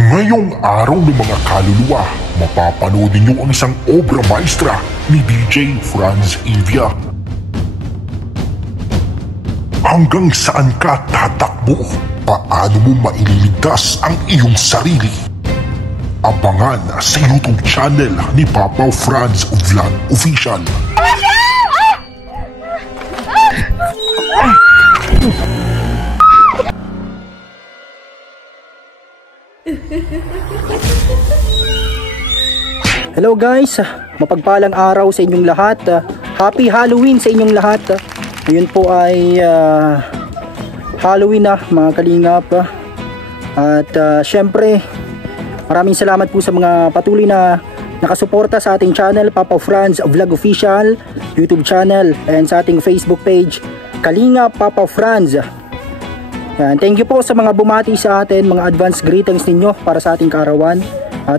Ngayong araw ng mga kaluluwa, mapapanood ninyo ang isang obra maestra ni DJ Franz Evia. Hanggang saan ka tatakbo? Paano mo maililigtas ang iyong sarili? Abangan sa YouTube channel ni Papa Franz Vlog Official. Hello guys, mapagpalang araw sa inyong lahat. Happy Halloween sa inyong lahat. Ngayon po ay Halloween na mga kalingap. At syempre maraming salamat po sa mga patuloy na nakasuporta sa ating channel Papa Franz Vlog Official YouTube channel and sa ating Facebook page Kalingap Papa Franz. Yan, thank you po sa mga bumati sa atin, mga advance greetings ninyo para sa ating kaarawan.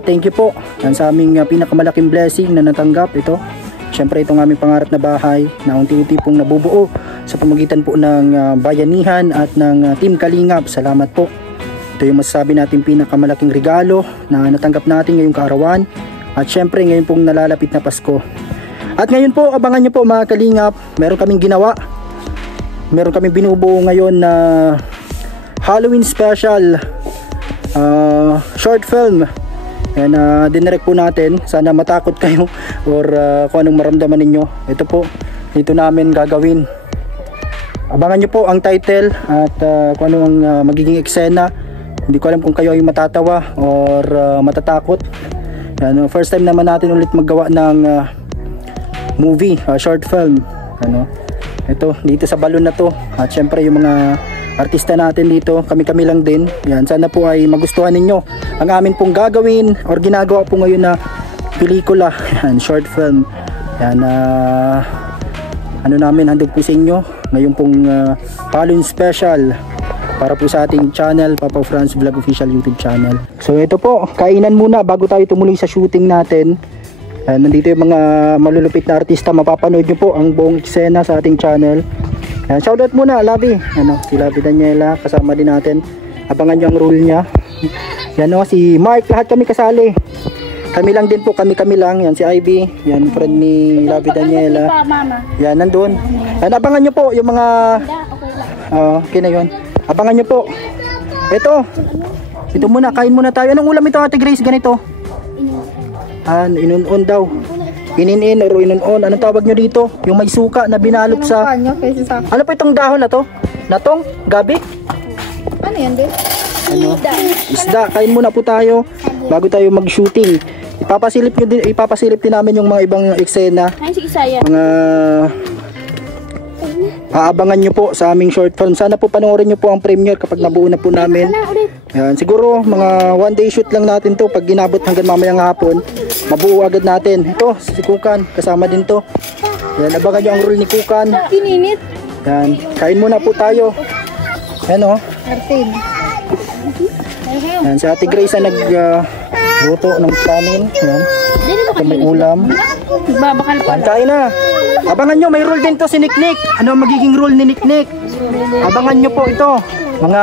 Thank you po yan, sa aming pinakamalaking blessing na natanggap ito. Siyempre itong aming pangarap na bahay na unti-unti pong nabubuo sa pamagitan po ng bayanihan at ng Team Kalingap. Salamat po. Ito yung masasabi natin pinakamalaking regalo na natanggap natin ngayong kaarawan. At siyempre ngayon pong nalalapit na Pasko. At ngayon po, abangan nyo po mga Kalingap, meron kaming ginawa. Meron kaming binubuo ngayon na Halloween special short film. And dinirect po natin. Sana matakot kayo or kung anong maramdaman ninyo. Ito po, dito namin gagawin. Abangan nyo po ang title at kung anong magiging eksena. Hindi ko alam kung kayo ay matatawa or matatakot. Yan, first time naman natin ulit maggawa ng movie, short film. Ito, dito sa balon na to. At syempre yung mga artista natin dito, kami-kami lang din. Yan, sana po ay magustuhan ninyo ang amin pong gagawin or ginagawa po ngayon na pelikula. Yan, short film. Yan, ano namin, handog po sa inyo ngayon pong Halloween special para po sa ating channel Papa Franz Vlog Official YouTube channel. So ito po, kainan muna bago tayo tumuloy sa shooting natin. Nandito yung mga malulupit na artista, mapapanood nyo po ang buong eksena sa ating channel. Shoutout muna Lavi, si Lavi Daniela, kasama din natin. Abangan nyo ang role niya. Yan si Mark, lahat kami kasali. Kami lang din po, kami lang. Yan si Ivy, yan friend ni Lavi Daniela. Yan nandun. Abangan nyo po yung mga okay na yun. Abangan nyo po. Ito muna, kain muna tayo. Anong ulam ito Ate Grace? Ganito inunon daw. Inin or inunon. Anong tawag nyo dito? Yung may suka na binalot sa... Ano po itong dahon na to? Natong? Gabi? Ano yan din? Isda. Kain muna po tayo bago tayo mag-shooting. Ipapasilip din namin yung mga ibang eksena. Mga aabangan nyo po sa aming short film. Sana po panoorin nyo po ang premiere kapag nabuo na po namin. Yan, siguro mga one day shoot lang natin to. Pag ginabot hanggang mamayang hapon, mabuo agad natin. Ito, si Kukan, kasama din to. Yan, abangan nyo ang role ni Kukan. Yan, kain muna po tayo. Yan yan, si Ate Grace ay nagluto ng kanin. Yan, ito may ulam. Yan, kain na. Abangan nyo, may role din to si Niknik. Ano magiging role ni Niknik? Abangan nyo po ito, mga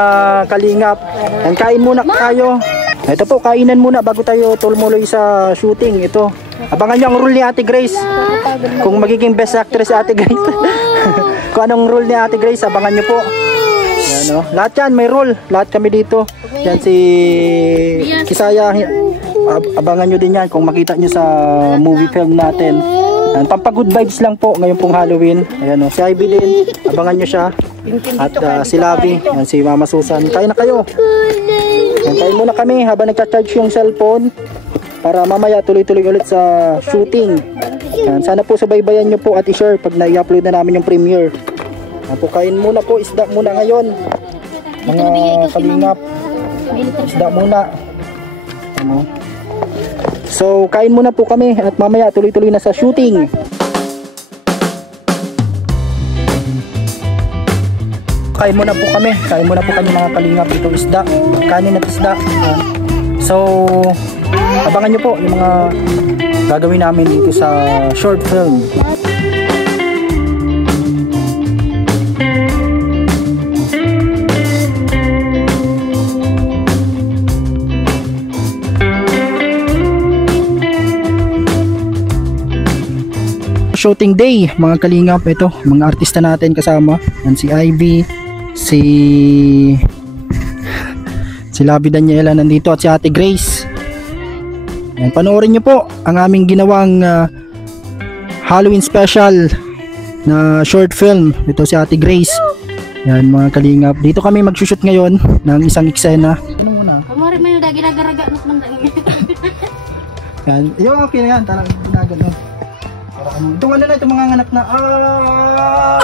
Kalingap. Yan, kain muna tayo. Ito po, kainan muna bago tayo tumuloy sa shooting. Ito, abangan nyo ang role ni Ate Grace. Kung magiging best actress si Ate Grace. Kung anong role ni Ate Grace, abangan nyo po. Yan, lahat yan, may role. Lahat kami dito. Yan si Kisaya. Abangan nyo din yan kung makita nyo sa movie film natin. Yan, pampagood vibes lang po ngayon pong Halloween. Ayan, si Ivy din, abangan nyo siya. At si Lavi, yan, si Mama Susan. Kain na kayo. Yan, kain muna kami habang nagcha-charge yung cellphone para mamaya tuloy-tuloy ulit sa shooting. Yan, sana po subaybayan nyo po at i-share pag na-i-upload na namin yung premiere. Yan po, kain muna po, isda muna ngayon. Mga Kalingap, isda muna. Ano? So kain muna po kami at mamaya tuloy-tuloy na sa shooting. Kain muna po kami mga Kalingap. Ito isda, kanin at isda. So abangan nyo po yung mga gagawin namin dito sa short film. shooting day mga kalingap. Ito mga artista natin kasama. Yan si Ivy, si Labi Daniela nandito at si Ate Grace. Yan, panoorin nyo po ang aming ginawang Halloween special na short film. Ito si Ate Grace. Yan mga kalingap. Dito kami magsushoot ngayon ng isang eksena. Ano muna? Kumari mo yung dagi nagaraga mas mandang. Yan. Yung okay na yan. Tara, ginaganon. Para ano. Itong ano na, itong mga anak na.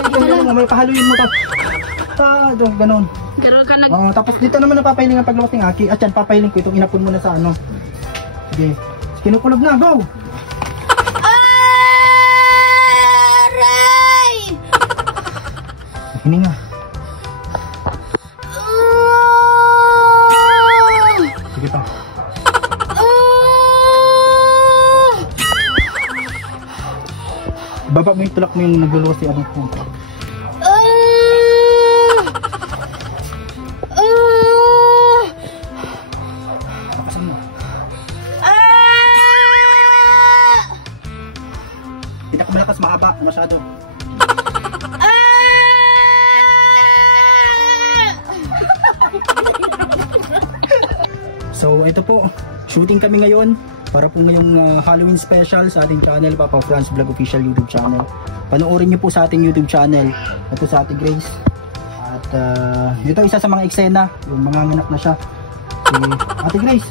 Ito yung may pahaluin mo. Ito, ganon. Garo ka nag... Tapos dito naman napapahiling ang pagluwas ng aki. At yan, papahiling ko itong inapon muna sa ano. Sige. Kinukulob na, go! Aray! Hininga. Sige pa. Baba mo yung tulak mo yung nagluluwas si ano. Tidak malakas, mahaba masyado. So ito po, shooting kami ngayon para po ngayong Halloween special sa ating channel, Papa Franz Vlog Official YouTube channel. Panoorin niyo po sa ating YouTube channel. Ito sa Ate Grace. At ito isa sa mga eksena, yung mga anak na siya. Si Ate Grace.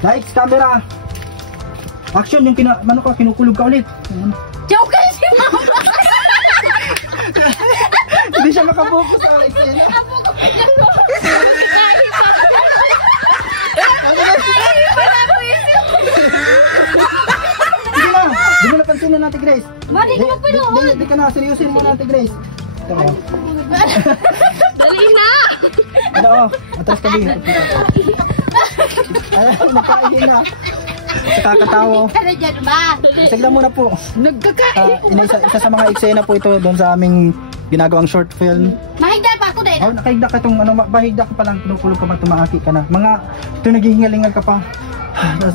Lights, camera. Action, yung kinukulog ka ulit. Joke kasi mama! Hindi siya makabokus sa eksena. Sige na, di mo napansin na Ate Grace. Mari ko magpanood. Di ka na, seryosin mo na Ate Grace. Dali na! Ano, atras ka din. Ayan, nakain na. Kakatawa. Ano dyan ba? Sagdan muna po. Isa sa mga eksena po ito doon sa aming ginagawang short film. Mahigda pa ako dahil. Oh, nakahigda ka itong ano, bahigda ka palang kinukulog ka pa, tumaaki ka na. Mga, ito naghihingalingan ka pa. Tapos,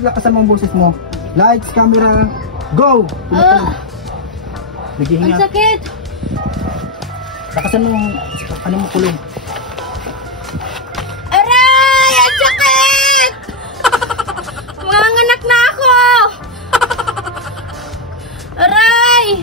lakasan mo ang boses mo. Lights, camera, go! Ang Naghihinga. sakit! Lakasan mo ang, ano mo kulong. Aray! Ang sakit! Manganganak na ako! Aray!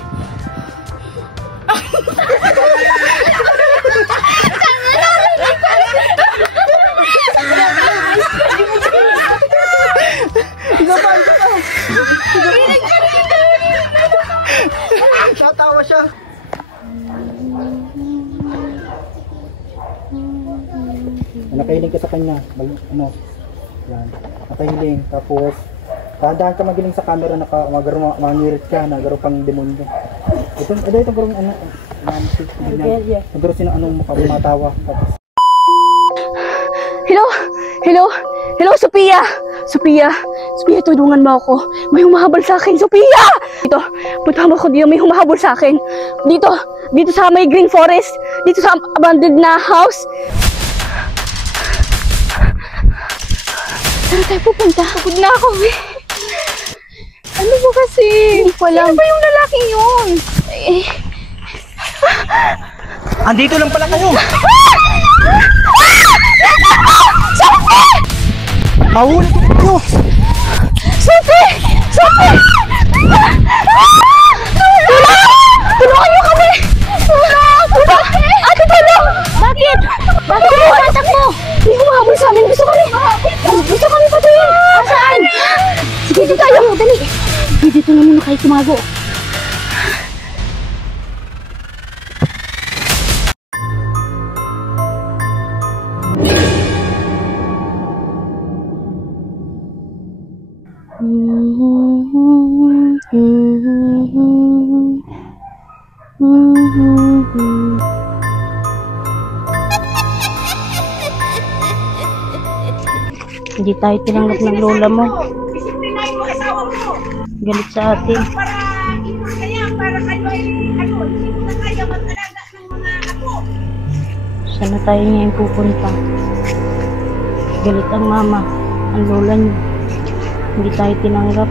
Isa pa! Tatawa siya. Nakahiling ka sa kanya. Ano? Yan. Nakahiling. Tapos, dahan ka magiling sa camera na mangirit ka. Nagaro pang demonyo. Itong garong ano. Nagaro sino anong mukha matawa. Hello? Hello? Hello, Sophia! Sophia, tulungan mo ako. May humahabol sa akin, Sophia! Dito, punta mo ako dito, may humahabol sa akin. Dito sa may green forest. Dito sa abandoned na house. Saan tayo pupunta? Pagod na ako, eh. Ano ba kasi? Hindi ko alam. Sino ba yung lalaking yun? Andito lang pala kayo! Mahuli ko kayo! Sophie! Sophie! Tulungan niyo kami! Ate, tulong! Bakit? Bakit yung anak mo? Hindi humahabol sa amin. Gusto kami patuloy. Saan? Sige, dito tayo. Dali. Dito na muna kayo tumago. Hindi tayo tinanggap ng lola mo. Galit sa atin. Saan na tayo ngayon pupunta? Galit ang mama, ang lola niyo. Hindi tayo tinanggap.